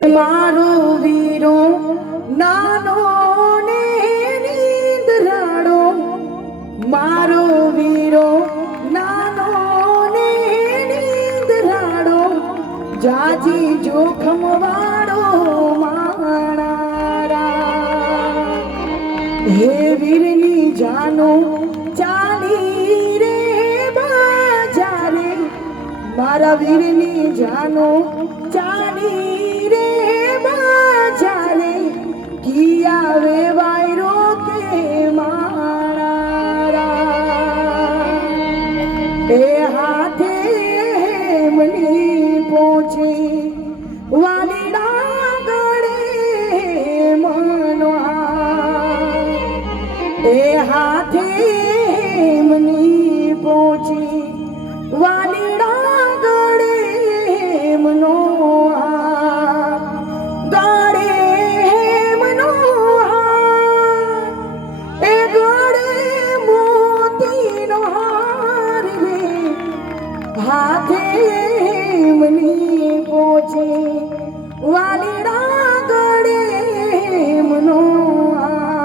મારો વીરો નાનો ને નીંદરાડો, મારો વીરો નાનો ને નીંદરાડો, જાજી જોખમ વાળો માણારા, હે વીરની જાનો ચાલી રે બાજારે, મારા વીરની જાનો ચાલી રે બાજારે, કિયા વે વાયરો કે માણારા, એ હાથે મની પહોંચે વાલીડા ગળે મનવા, એ હાથે મની પહોંચે વાલીડા ગળે મનોહા, ગાળે મનોહા, એ ગાળે મોતીનો હાર રે, હાથે